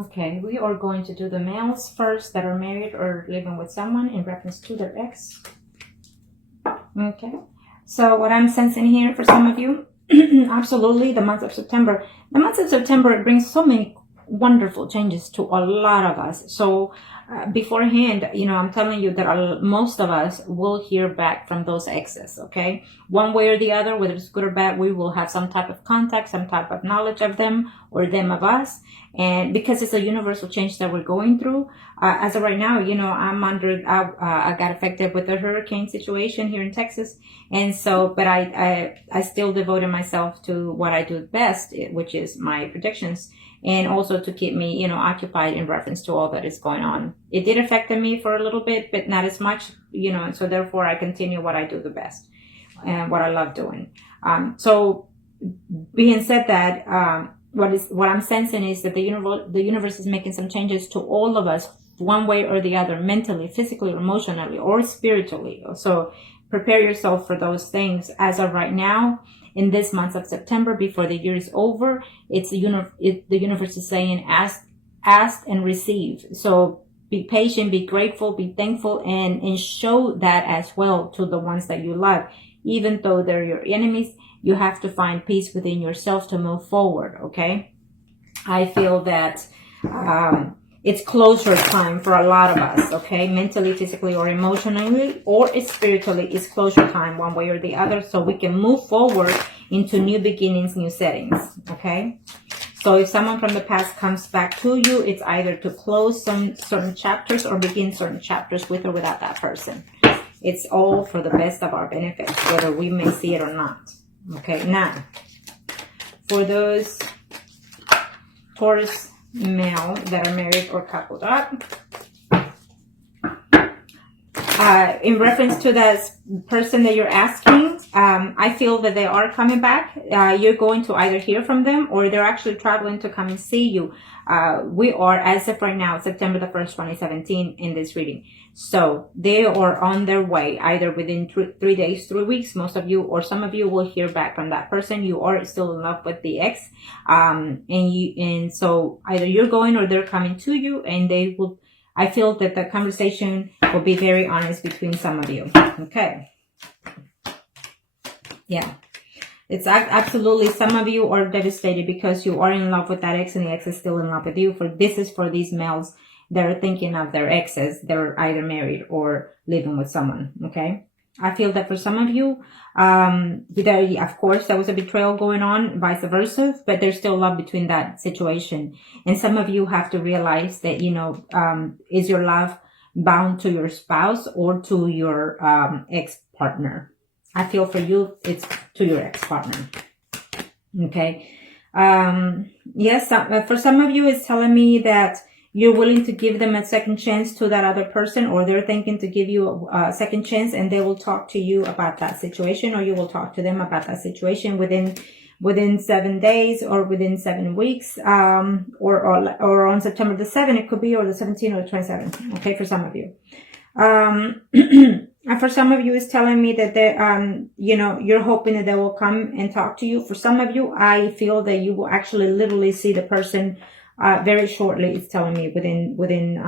Okay, we are going to do the males first that are married or living with someone in reference to their ex. Okay, so what I'm sensing here for some of you, absolutely the month of September. The month of September, it brings so many wonderful changes to a lot of us. So beforehand, I'm telling you that most of us will hear back from those exes, okay? One way or the other, whether it's good or bad, we will have some type of contact, some type of knowledge of them or them of us. And because it's a universal change that we're going through, as of right now, I got affected with the hurricane situation here in Texas. And so, but I still devoted myself to what I do best, which is my predictions, and also to keep me, occupied in reference to all that is going on. It did affect me for a little bit, but not as much, and so therefore I continue what I do the best and what I love doing. So being said that, what I'm sensing is that the universe is making some changes to all of us, one way or the other, mentally, physically, emotionally, or spiritually. So prepare yourself for those things. As of right now, in this month of September, before the year is over, the universe is saying, ask and receive. So be patient, be grateful, be thankful, and show that as well to the ones that you love. Even though they're your enemies, you have to find peace within yourself to move forward, okay? I feel that it's closure time for a lot of us, okay? Mentally, physically, or emotionally, or spiritually, it's closure time one way or the other, so we can move forward into new beginnings, new settings, okay? So if someone from the past comes back to you, it's either to close some certain chapters or begin certain chapters with or without that person. It's all for the best of our benefits, whether we may see it or not. Okay, now, for those Taurus male that are married or coupled up, in reference to that person that you're asking, I feel that they are coming back. You're going to either hear from them or they're actually traveling to come and see you. We are, as of right now, September the 1st, 2017, in this reading. So they are on their way, either within 3 days, 3 weeks. Most of you or some of you will hear back from that person. You are still in love with the ex. And so either you're going or they're coming to you, and they will, I feel that the conversation will be very honest between some of you. Okay. Yeah. It's absolutely, some of you are devastated because you are in love with that ex and the ex is still in love with you. This is for these males that are thinking of their exes. They're either married or living with someone. Okay. I feel that for some of you, of course, there was a betrayal going on, vice versa, but there's still love between that situation. And some of you have to realize that, is your love bound to your spouse or to your ex-partner? I feel for you, it's to your ex-partner. Okay. Yes, for some of you, it's telling me that you're willing to give them a second chance to that other person, or they're thinking to give you a second chance, and they will talk to you about that situation, or you will talk to them about that situation within 7 days or within 7 weeks, or on September the 7th, it could be, or the 17th or the 27th. Okay, for some of you. And for some of you, it's telling me that they, you're hoping that they will come and talk to you. For some of you, I feel that you will actually literally see the person very shortly. It's telling me within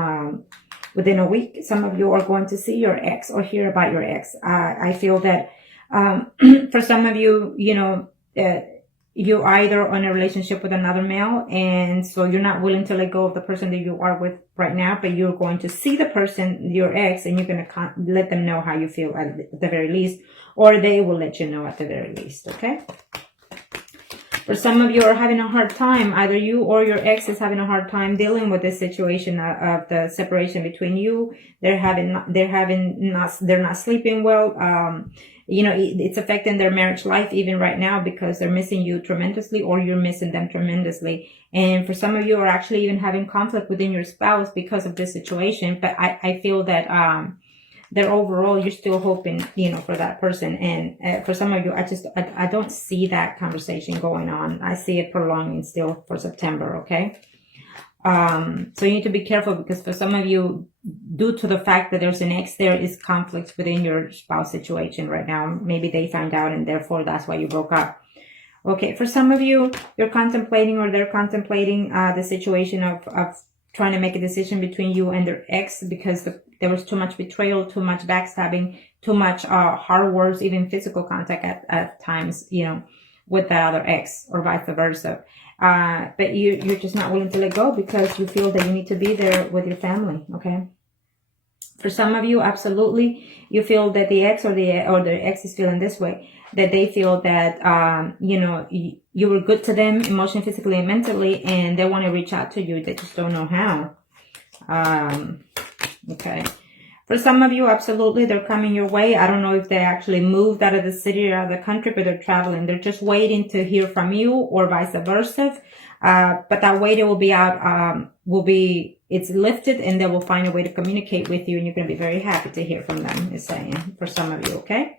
a week. Some of you are going to see your ex or hear about your ex. I feel that for some of you, you're either on a relationship with another male, and so you're not willing to let go of the person that you are with right now, but you're going to see the person, your ex, and you're going to let them know how you feel at the very least, or they will let you know at the very least. Okay. For some of you are having a hard time, either you or your ex is having a hard time dealing with this situation of the separation between you. They're not sleeping well. It's affecting their marriage life even right now because they're missing you tremendously, or you're missing them tremendously. And for some of you are actually even having conflict within your spouse because of this situation. But I feel that, that overall you're still hoping, for that person. And for some of you, I don't see that conversation going on. I see it prolonging still for September. Okay. So you need to be careful because for some of you, due to the fact that there's an ex, there is conflict within your spouse situation right now. Maybe they found out and therefore that's why you broke up. Okay, for some of you, you're contemplating or they're contemplating the situation of trying to make a decision between you and their ex because there was too much betrayal, too much backstabbing, too much hard words, even physical contact at times, you know, with that other ex or vice versa. But you're just not willing to let go because you feel that you need to be there with your family, okay? For some of you, absolutely, you feel that the ex or the ex is feeling this way, that they feel that, you know, you were good to them emotionally, physically, and mentally, and they want to reach out to you. They just don't know how. Okay. For some of you, absolutely, they're coming your way. I don't know if they actually moved out of the city or out of the country, but they're traveling. They're just waiting to hear from you or vice versa. But that waiting will be out, it's lifted and they will find a way to communicate with you and you're going to be very happy to hear from them, is saying, for some of you, okay?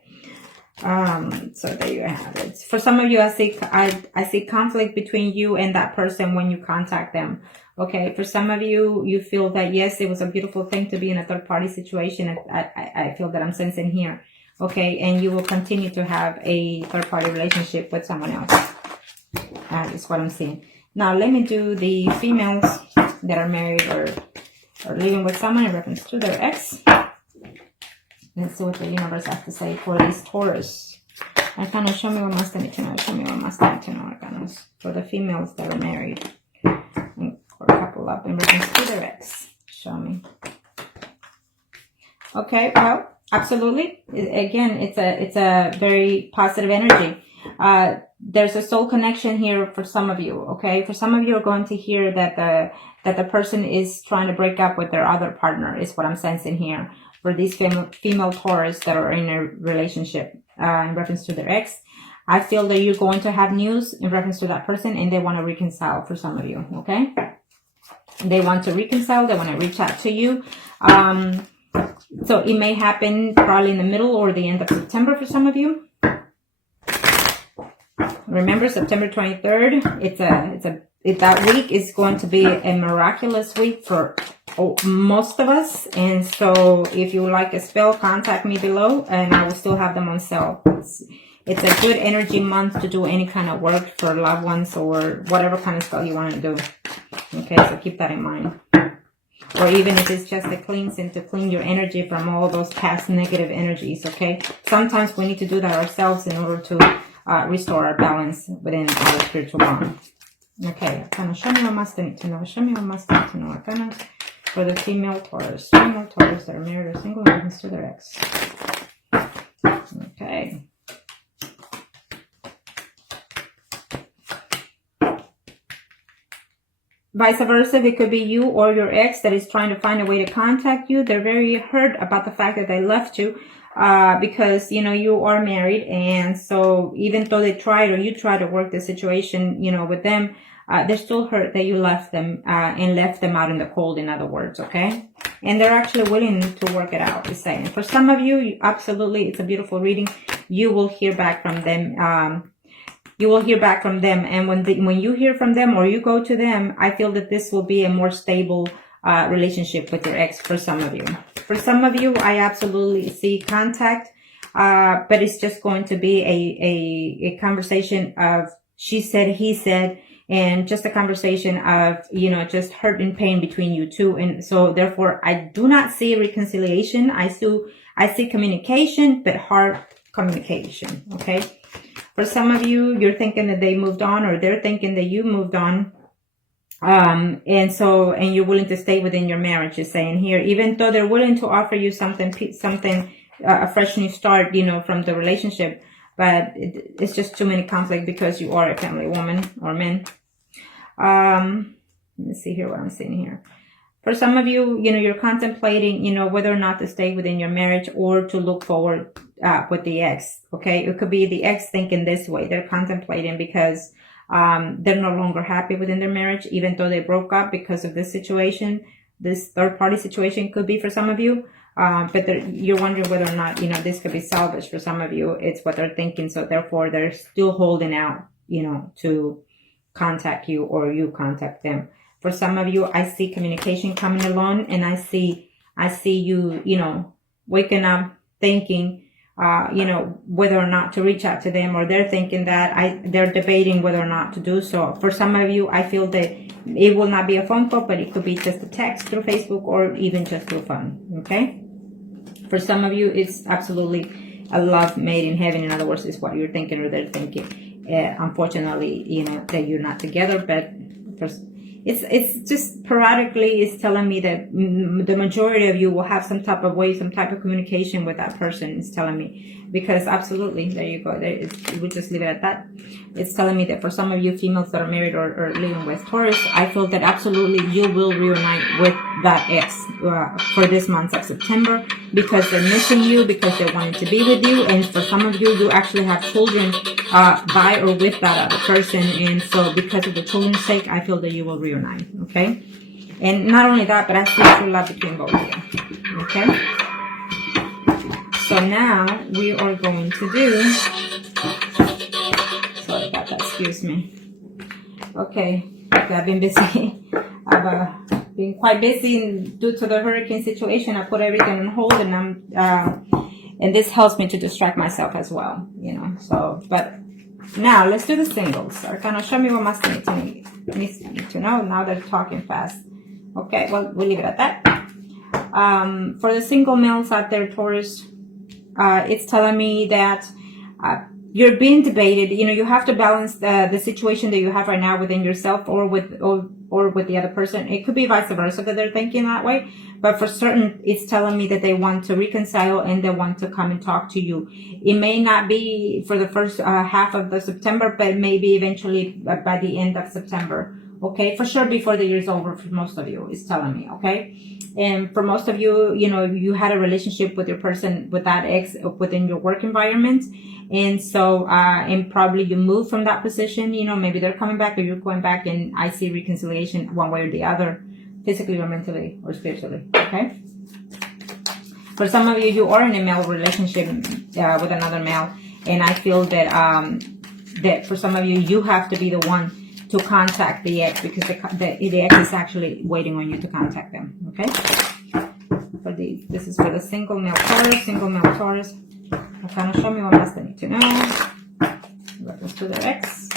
So there you have it. For some of you, I see conflict between you and that person when you contact them. Okay, for some of you, you feel that, yes, it was a beautiful thing to be in a third-party situation. I feel that I'm sensing here. Okay, and you will continue to have a third-party relationship with someone else. That is what I'm seeing. Now, let me do the females that are married or living with someone in reference to their ex. Let's see what the universe has to say for these Taurus. Arcana, show me what must I need to know. Show me what must I need to know, Arcanas, for the females that are married. Or couple up in reference to their ex. Show me. Okay, well, absolutely. Again, it's a very positive energy. There's a soul connection here for some of you, okay? For some of you are going to hear that the person is trying to break up with their other partner, is what I'm sensing here. For these female Taurus that are in a relationship in reference to their ex, I feel that you're going to have news in reference to that person and they want to reconcile for some of you, okay? They want to reconcile, they want to reach out to you. So it may happen probably in the middle or the end of September for some of you. Remember, September 23rd, that week is going to be a miraculous week for most of us. And so if you would like a spell, contact me below and I will still have them on sale. It's a good energy month to do any kind of work for loved ones or whatever kind of spell you want to do. Okay, so keep that in mind. Or even if it's just a cleansing to clean your energy from all those past negative energies, okay? Sometimes we need to do that ourselves in order to restore our balance within our spiritual bond. Okay, Arcana, show me what must I need to know. Show me what must I need to know. Arcana for the female Taurus. Female Taurus that are married or single and to their ex. Okay. Vice versa, it could be you or your ex that is trying to find a way to contact you. They're very hurt about the fact that they left you because, you know, you are married. And so even though they tried or you tried to work the situation, you know, with them, they're still hurt that you left them and left them out in the cold, in other words, okay? And they're actually willing to work it out, is saying. For some of you, absolutely, it's a beautiful reading. You will hear back from them. You will hear back from them, and when you hear from them or you go to them, I feel that this will be a more stable relationship with your ex for some of you. For some of you, I absolutely see contact, but it's just going to be a conversation of she said, he said, and just a conversation of, you know, just hurt and pain between you two. And so therefore, I do not see reconciliation. I see communication, but hard communication, okay? For some of you, you're thinking that they moved on or they're thinking that you moved on. And you're willing to stay within your marriage, is saying here, even though they're willing to offer you something, a fresh new start, you know, from the relationship. But it's just too many conflict because you are a family woman or man. Let's see here what I'm seeing here. For some of you, you know, you're contemplating, you know, whether or not to stay within your marriage or to look forward with the ex, okay? It could be the ex thinking this way. They're contemplating because they're no longer happy within their marriage, even though they broke up because of this situation. This third-party situation could be for some of you, but you're wondering whether or not, you know, this could be salvaged for some of you. It's what they're thinking, so therefore they're still holding out, you know, to contact you or you contact them. For some of you, I see communication coming along, and I see you, you know, waking up thinking, you know, whether or not to reach out to them, or they're thinking that they're debating whether or not to do so. For some of you, I feel that it will not be a phone call, but it could be just a text through Facebook or even just through phone. Okay. For some of you, it's absolutely a love made in heaven. In other words, it's what you're thinking or they're thinking. Unfortunately, you know, that you're not together, but it's just periodically it's telling me that the majority of you will have some type of way, some type of communication with that person. It's telling me, because absolutely, there you go. We'll just leave it at that. It's telling me that for some of you females that are married or living with Taurus, I feel that absolutely you will reunite with that ex for this month of September, because they're missing you, because they wanted to be with you, and for some of you, you actually have children by or with that other person, and so because of the children's sake, I feel that you will reunite. Okay, and not only that, but I see true love between both of you. Okay, so now we are going to do, sorry about that, excuse me. Okay, I've been busy. I've been quite busy due to the hurricane situation. I put everything on hold, and and this helps me to distract myself as well, you know. So, but now let's do the singles. Arcana, show me what must needs to know. Now they're talking fast. Okay, well, we'll leave it at that. For the single males out there, Taurus, it's telling me that you're being debated. You know, you have to balance the situation that you have right now within yourself or with the other person. It could be vice versa that they're thinking that way, but for certain, it's telling me that they want to reconcile and they want to come and talk to you. It may not be for the first half of the September, but maybe eventually by the end of September. Okay, for sure before the year's over for most of you, it's telling me. Okay, and for most of you, you know, you had a relationship with your person, with that ex within your work environment. And so, and probably you move from that position, you know, maybe they're coming back or you're going back, and I see reconciliation one way or the other, physically or mentally or spiritually. Okay. For some of you, you are in a male relationship with another male. And I feel that, that for some of you, you have to be the one to contact the ex, because the ex is actually waiting on you to contact them. Okay. This is for the single male Taurus. Kind of show me what else they need to know. Reference to their ex.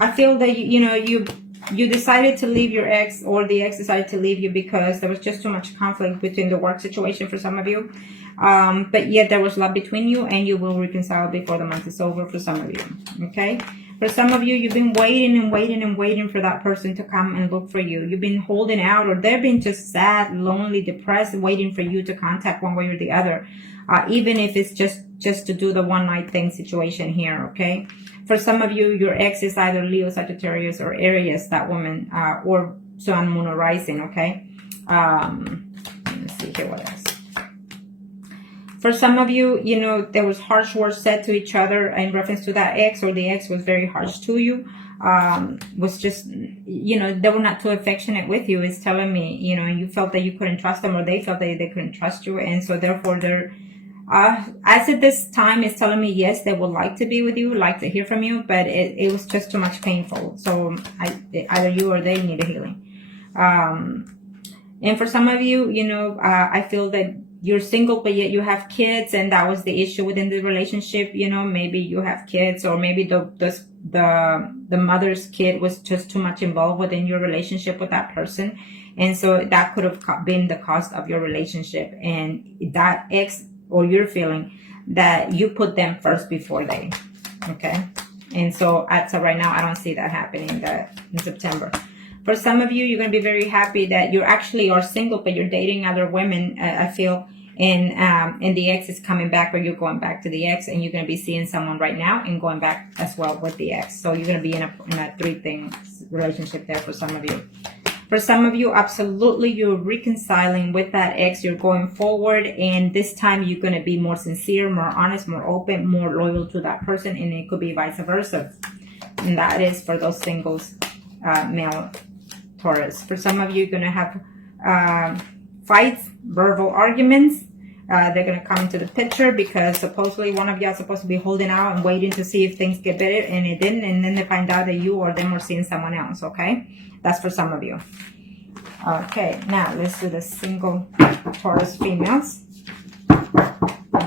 I feel that you decided to leave your ex, or the ex decided to leave you because there was just too much conflict between the work situation for some of you. But yet there was love between you, and you will reconcile before the month is over for some of you. Okay. For some of you, you've been waiting for that person to come and look for you. You've been holding out, or they've been just sad, lonely, depressed, waiting for you to contact one way or the other. Even if it's just to do the one night thing situation here. Okay. For some of you, your ex is either Leo, Sagittarius, or Aries, that woman, or Sun, Moon, or Rising. Okay. Let me see here what else. For some of you, you know, there was harsh words said to each other in reference to that ex, or the ex was very harsh to you. Was just, you know, they were not too affectionate with you. It's telling me, you know, you felt that you couldn't trust them, or they felt that they couldn't trust you. And so therefore they're, as at this time, it's telling me, yes, they would like to be with you, like to hear from you, but it was just too much painful. So either you or they need a healing. And for some of you, you know, I feel that you're single, but yet you have kids, and that was the issue within the relationship. You know, maybe you have kids, or maybe the mother's kid was just too much involved within your relationship with that person, and so that could have been the cost of your relationship. And that ex, or you're feeling that you put them first before they. Okay, and so right now I don't see that happening in September. For some of you, you're going to be very happy that you actually are single, but you're dating other women, I feel. And the ex is coming back, or you're going back to the ex, and you're going to be seeing someone right now and going back as well with the ex. So you're going to be in a three-thing relationship there for some of you. For some of you, absolutely, you're reconciling with that ex. You're going forward, and this time you're going to be more sincere, more honest, more open, more loyal to that person, and it could be vice versa. And that is for those singles, male Taurus. For some of you, you're going to have fights, verbal arguments. They're going to come into the picture because supposedly one of y'all is supposed to be holding out and waiting to see if things get better, and it didn't, and then they find out that you or them are seeing someone else. Okay, that's for some of you. Okay, now let's do the single Taurus females.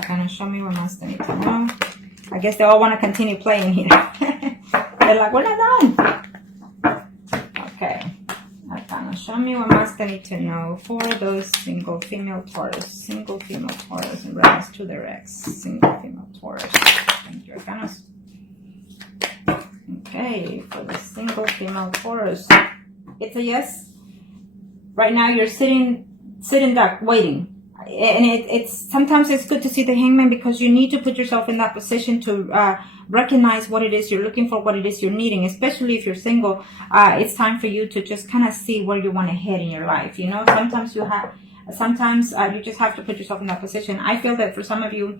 Kind of show me what else they need to know. I guess they all want to continue playing here. They're like, we're not done. Okay. Kind of show me what else they need to know for those single female Taurus. Single female Taurus in reference to their ex. Single female Taurus. Thank you, Arcanas. Okay, for the single female Taurus. It's a yes. Right now you're sitting duck, waiting. And it's sometimes it's good to see the Hangman, because you need to put yourself in that position to recognize what it is you're looking for, what it is you're needing. Especially if you're single, it's time for you to just kind of see where you want to head in your life. You know, sometimes you just have to put yourself in that position. I feel that for some of you,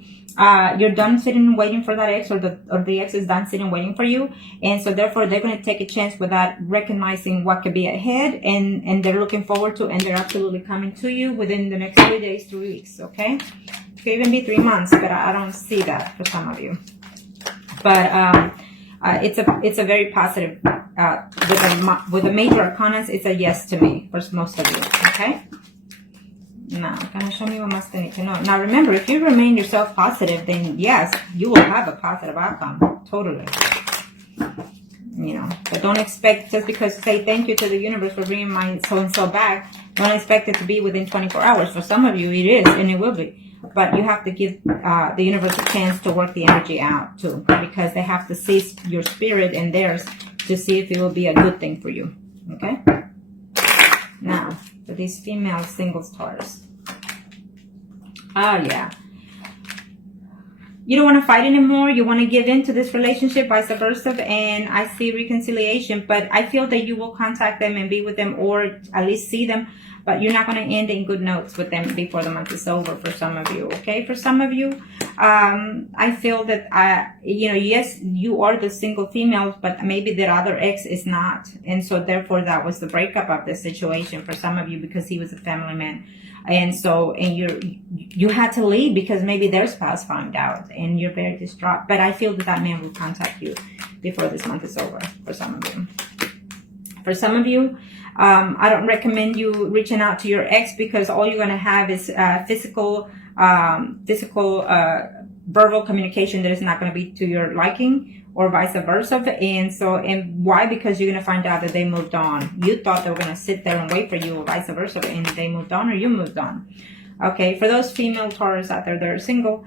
you're done sitting and waiting for that ex, or the ex is done sitting and waiting for you, and so therefore they're going to take a chance without recognizing what could be ahead, and they're looking forward to, and they're absolutely coming to you within the next 3 days, 3 weeks. Okay, it could even be 3 months, but I don't see that for some of you. But it's a very positive. With the major arcanas, it's a yes to me for most of you. Okay. Now, kind of show me what else they need to know. Now, remember, if you remain yourself positive, then yes, you will have a positive outcome. Totally. You know, but don't expect, just because say thank you to the universe for bringing my so-and-so back, don't expect it to be within 24 hours. For some of you, it is, and it will be. But you have to give the universe a chance to work the energy out, too. Because they have to see your spirit and theirs to see if it will be a good thing for you. Okay? Now, for these female singles Taurus. Oh, yeah. You don't want to fight anymore. You want to give in to this relationship, vice versa. And I see reconciliation. But I feel that you will contact them and be with them, or at least see them. But you're not going to end in good notes with them before the month is over for some of you. Okay? For some of you, I feel that, yes, you are the single females, but maybe the other ex is not. And so therefore that was the breakup of the situation for some of you, because he was a family man. And so, you had to leave because maybe their spouse found out, and you're very distraught. But I feel that man will contact you before this month is over for some of you. For some of you, I don't recommend you reaching out to your ex, because all you're going to have is physical, verbal communication that is not going to be to your liking, or vice versa. And why? Because you're going to find out that they moved on. You thought they were going to sit there and wait for you, or vice versa, and they moved on, or you moved on. Okay, for those female Taurus out there that are single,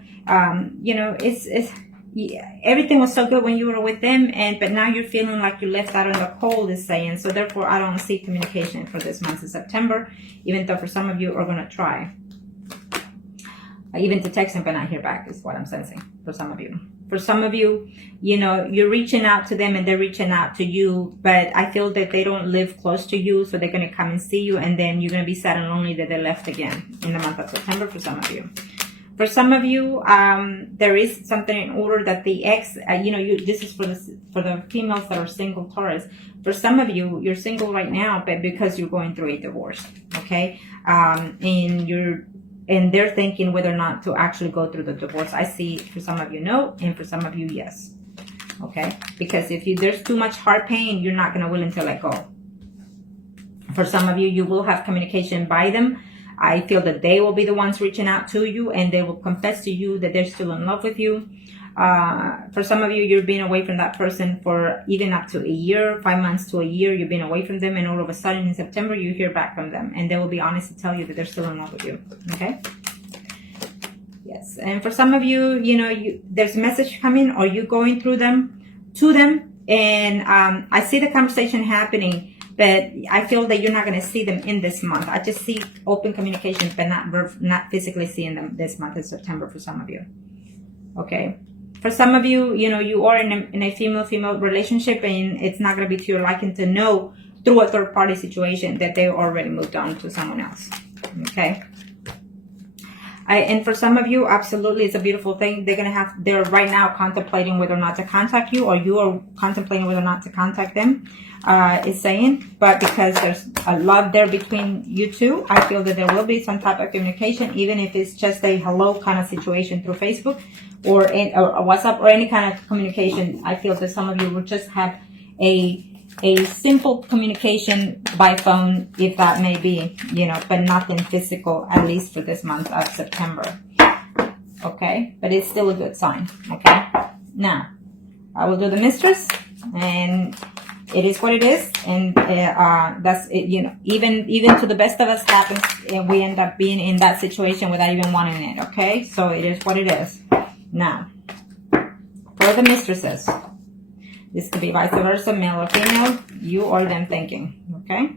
everything was so good when you were with them, but now you're feeling like you're left out in the cold, is saying. So therefore, I don't see communication for this month of September, even though for some of you are going to try. Even to text them but not hear back is what I'm sensing for some of you. For some of you, you're reaching out to them and they're reaching out to you, but I feel that they don't live close to you, so they're going to come and see you, and then you're going to be sad and lonely that they left again in the month of September for some of you. For some of you, there is something in order that the ex, this is for the females that are single Taurus. For some of you, you're single right now, but because you're going through a divorce, okay? And they're thinking whether or not to actually go through the divorce. I see for some of you, no, and for some of you, yes. Okay? Because if there's too much heart pain, you're not going to willing to let go. For some of you, you will have communication by them. I feel that they will be the ones reaching out to you, and they will confess to you that they're still in love with you. For some of you, you're being away from that person for even up to a year, 5 months to a year. You've been away from them, and all of a sudden in September, you hear back from them, and they will be honest to tell you that they're still in love with you. Okay? Yes. And for some of you, there's a message coming, or you going through them, to them, and I see the conversation happening, but I feel that you're not going to see them in this month. I just see open communication, but not physically seeing them this month in September for some of you. Okay? For some of you, you are in a female-female relationship, and it's not going to be to your liking to know through a third-party situation that they already moved on to someone else. Okay? And for some of you, absolutely, it's a beautiful thing. They're right now contemplating whether or not to contact you, or you are contemplating whether or not to contact them, it's saying. But because there's a love there between you two, I feel that there will be some type of communication, even if it's just a hello kind of situation through Facebook or WhatsApp or any kind of communication. I feel that some of you will just have a simple communication by phone, if that may be, you know, but nothing physical, at least for this month of September. Okay, but it's still a good sign. Okay, now I will do the mistress, and it is what it is, and that's it. You know, even to the best of us happens, and we end up being in that situation without even wanting it. Okay, so it is what it is. Now, for the mistresses, this could be vice versa, male or female, you or them thinking. Okay,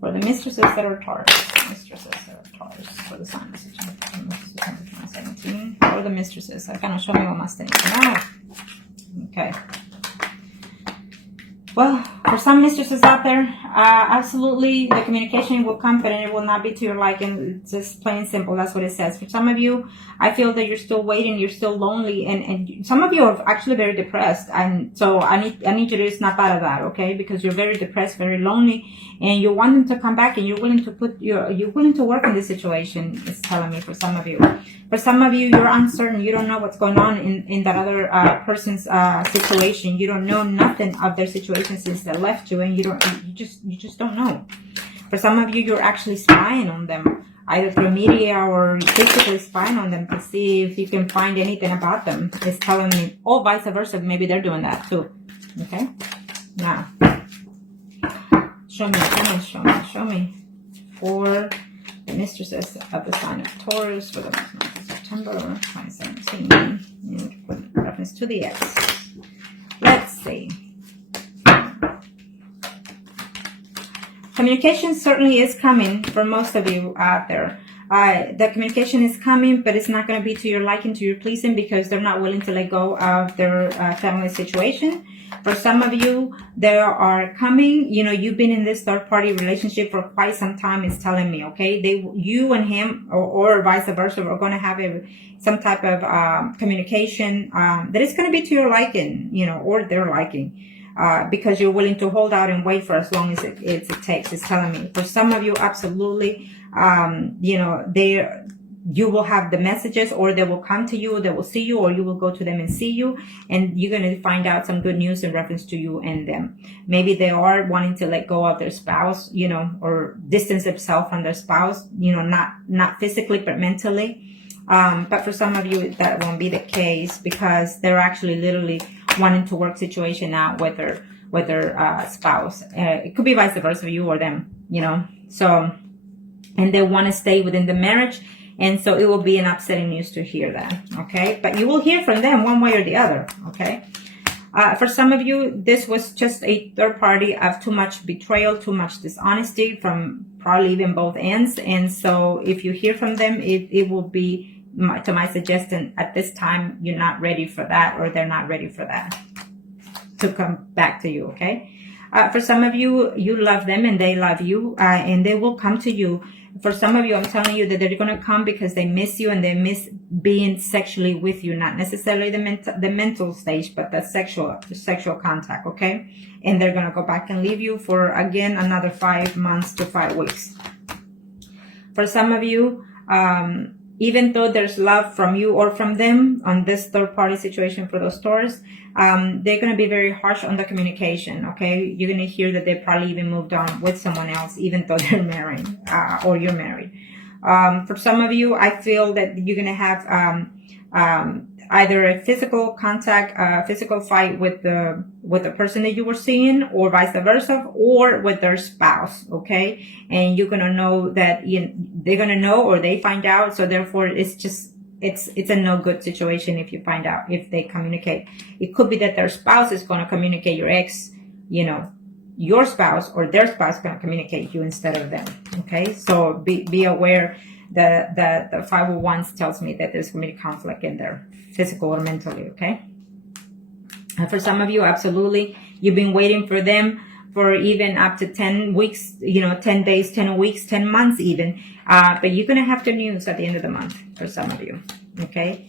for the mistresses that are Taurus, for the sign of September 2017, for the mistresses, I cannot show me what must no. Okay. Well, for some mistresses out there, absolutely the communication will come, but it will not be to your liking. It's just plain and simple. That's what it says. For some of you, I feel that you're still waiting, you're still lonely, and some of you are actually very depressed. And so I need you to snap out of that, okay? Because you're very depressed, very lonely, and you want them to come back, and you're willing to you're willing to work in this situation. It's telling me for some of you. For some of you, you're uncertain. You don't know what's going on in that other person's situation. You don't know nothing of their situation since they left you, and you just don't know. For some of you, you're actually spying on them, either through media or physically spying on them to see if you can find anything about them. It's telling me, or vice versa, maybe they're doing that too. Okay, now show me for the mistresses of the sign of Taurus for the month of September 2017 in reference to the ex. Let's see. Communication certainly is coming for most of you out there. The communication is coming, but it's not going to be to your liking, to your pleasing, because they're not willing to let go of their family situation. For some of you, they are coming, you know, you've been in this third-party relationship for quite some time, it's telling me, okay? You and him, or vice versa, are going to have some type of communication that is going to be to your liking, you know, or their liking. Because you're willing to hold out and wait for as long as it takes, it's telling me. For some of you, absolutely, you know, you will have the messages, or they will come to you, they will see you, or you will go to them and see you, and you're going to find out some good news in reference to you and them. Maybe they are wanting to let go of their spouse, you know, or distance themselves from their spouse, you know, not physically, but mentally. But for some of you, that won't be the case, because they're actually literally wanting to work situation out with their spouse. It could be vice versa, you or them, you know. So, and they want to stay within the marriage, and so it will be an upsetting news to hear that, okay? But you will hear from them one way or the other, okay? For some of you, this was just a third party of too much betrayal, too much dishonesty from probably even both ends. And so if you hear from them, it will be, to my suggestion, at this time, you're not ready for that, or they're not ready for that to come back to you, okay? For some of you, you love them and they love you, and they will come to you. For some of you, I'm telling you that they're going to come because they miss you and they miss being sexually with you, not necessarily the mental stage, but the sexual contact, okay? And they're going to go back and leave you for, again, another 5 months to 5 weeks. For some of you, even though there's love from you or from them on this third-party situation for those Taurus, they're going to be very harsh on the communication, okay? You're going to hear that they probably even moved on with someone else, even though they're married, or you're married. For some of you, I feel that you're going to have either a physical contact, physical fight with the person that you were seeing, or vice versa, or with their spouse, okay? And you're going to know that they're going to know, or they find out. So therefore, it's a no good situation if you find out, if they communicate. It could be that their spouse is going to communicate your ex, you know, your spouse, or their spouse going to communicate you instead of them, okay? So be aware that the 501s tells me that there's going to be conflict in there, physical or mentally, okay? And for some of you, absolutely, you've been waiting for them for even up to 10 weeks, you know, 10 days, 10 weeks, 10 months even. But you're going to have the news at the end of the month for some of you, okay?